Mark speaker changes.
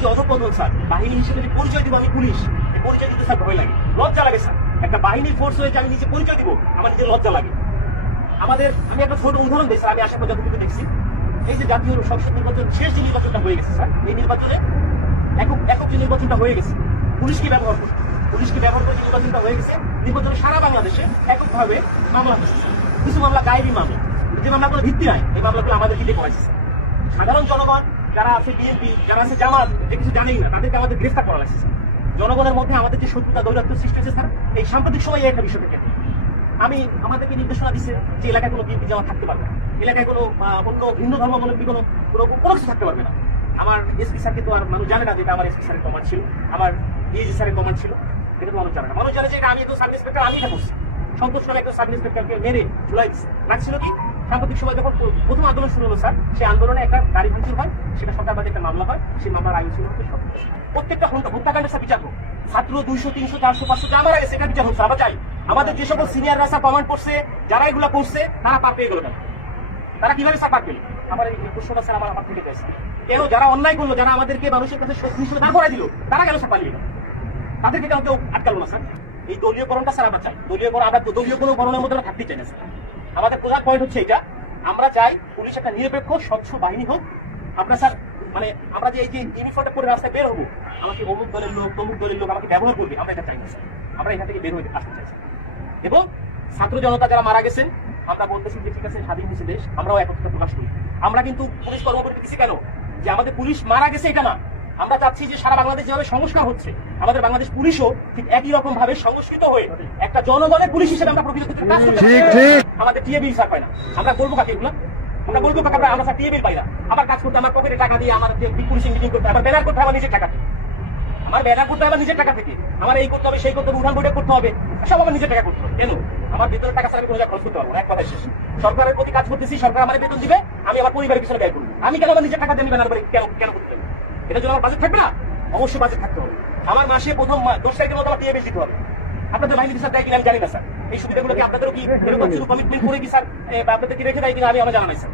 Speaker 1: যে অধপতন স্যার, বাহিনী হিসেবে যে পরিচয় দিব আমি পুলিশ, পরিচয় দিতে, স্যার, ভয় লাগে। লজ্জা লাগে, স্যার। একটা বাহিনীর ফোর্স হয়েছে আমি নিজে পরিচয় দিব, আমার নিজের লজ্জা লাগে। আমাদের, আমি একটা ছোট উদাহরণ দিই, স্যার, আমি আশা করি যতটুকু দেখছি। এই যে জাতীয় সংসদ নির্বাচন, শেষ যে নির্বাচনটা হয়ে গেছে, স্যার, এই নির্বাচনে একক একক যে নির্বাচনটা হয়ে গেছে, পুলিশ কি ব্যবহার করছে? পুলিশ কি ব্যবহার করে যে নির্বাচনটা হয়ে গেছে? নির্বাচনে সারা বাংলাদেশে এককভাবে মামলা হচ্ছে কিছু মামলা গায়েবী মামলা, যে মামলাগুলো ভিত্তি নাই, এই মামলাগুলো আমাদের দিতে করেছে সাধারণ জনগণ যারা আছে বিএনপি, যারা আছে জামাত যে কিছু জানেই না, তাদেরকে আমাদের গ্রেফতার করা লাগছে জনগণের মধ্যে আমাদের যে শত্রুতা দৌরাত্ম সৃষ্টি হয়েছে, স্যার, এই সাম্প্রতিক সময়ে একটা বিষয়টা কেন্দ্র আমি, আমাদেরকে নির্দেশনা দিচ্ছে যে এলাকায় কোনো বিএনপি জামাত থাকতে পারবে না। এলাকায় কোনো অন্য ভিন্ন ধর্মাবলম্বী কোনো কোনো কোনো কিছু থাকতে পারবে না। আমার এসপি স্যারকে তো আর মানুষ জানে না যেটা আমার এসপি স্যারের কমান্ড ছিল, আমার ডিএজি স্যারের কমান্ড ছিল। এটা তো মানুষ জানে না। মানুষ জানে যে এটা আমি একজন সাব ইন্সপেক্টর আমি এটা করছি সন্তোষ নামে একটা সাব ইন্সপেক্টরকে মেরে ঝুলাই দিচ্ছে রাখছিল কি? সাম্প্রতিক সময় যখন প্রথম আন্দোলন শুরু হলো, স্যার, সেই আন্দোলনে একটা গাড়ি ভাঙচুর হয়, সেটা সরকারবাদী একটা মামলা হয়, সেই মামলার আয়ু ছিল সব প্রত্যেকটা হত্যা হত্যাকাণ্ডের স্যার বিচার হোক। ছাত্র দুইশো, তিনশো, চারশো, পাঁচশো, যা মারা গেছে এটা বিচার হচ্ছে আমরা চাই। আমাদের যে সকল সিনিয়ররা স্যার কমান্ড করছে, যারা এগুলো করছে, তারা পাপ পেয়ে গেল তারা কীভাবে স্যার পাপ পেল? আমার এই প্রশ্নটা, স্যার, আমার আমার থেকে চাইছে কেন যারা অন্যায় করল, যারা আমাদেরকে মানুষের কাছে সত্যি হিসেবে না করে দিল, তারা কেন স্যার পালিয়ে গেল? তাদেরকে কেন কেউ আটকালো না, স্যার? এই দলীয়করণটা স্যার আমরা চাই। দলীয়করণ আমরা দলীয় কোনো গণনার মধ্যে থাকতে চাই না, স্যার। আমাদের প্রধান পয়েন্ট হচ্ছে এটা। আমরা চাই পুলিশ একটা নিরপেক্ষ, স্বচ্ছ বাহিনী হোক। আমরা স্যার মানে আমরা যে এই যে ইউনিফর্মটা পরে রাস্তায় বের হব, আমাকে অমুক দলের লোক, তমুক দলের লোক আমাকে ব্যবহার করবে, আমরা এটা চাই না আমরা এখান থেকে বের হয়ে আসতে চাই এবং ছাত্র জনতা যারা মারা গেছেন, আমরা বলতেছি যে ঠিক আছে, স্বাধীন হয়েছে দেশ, আমরাও একত্রিত প্রকাশ করি। আমরা কিন্তু পুলিশ কর্মকর্তা দিচ্ছি কেন? যে আমাদের পুলিশ মারা গেছে এটা না আমরা চাচ্ছি যে সারা বাংলাদেশ যেভাবে সংস্কার হচ্ছে আমাদের বাংলাদেশ পুলিশও ঠিক একই রকম ভাবে সংস্কৃত হয়ে একটা জনগণের পুলিশ হিসেবে আমরা প্রকৃত কাজ। আমাদের টিএবি স্যার পায় না। আমরা বলব কাকে এগুলা? আমরা বলব কাকে? আমরা স্যার টিএবির পাই না। আমার কাজ করতে আমার পকেটে টাকা দিয়ে আমার পুলিশিং মিটিং করতে আমার ব্যানার করতে আমার নিজের টাকা। আমার ব্যানার করতে হবে নিজের টাকা থেকে। আমার এই করতে হবে সেই করতে হবে উঠান বৈঠক করতে হবে। সব আমার নিজের টাকা করতে হবে। কেন? আমার বেতনের টাকা ছাড়া আমি কোনো খরচ করতে পারব এক কথা শেষ। সরকারের প্রতি কাজ করতেছি সরকার আমার বেতন দিবে আমি আমার পরিবারের পিছনে ব্যয় করব। আমি কেন আমার নিজের টাকা দিয়ে ব্যানার করি কেন কেন করতে হবে এটা যদি আমার বাজেট থাকবে না? অবশ্যই বাজেট থাকতে হবে। আমার মাসে প্রথম দশ তারিখের মতো আমার টিএবিল দিতে হবে। আপনাদের বাহিনী স্যার দেয় কিনা আমি জানি না স্যার এই সুবিধাগুলো কি আপনাদেরও কি এরকম কিছু কমিটমেন্ট করে কি স্যার আপনাদের কি রেখে দেয় কিনা আমি আমার জানা নাই স্যার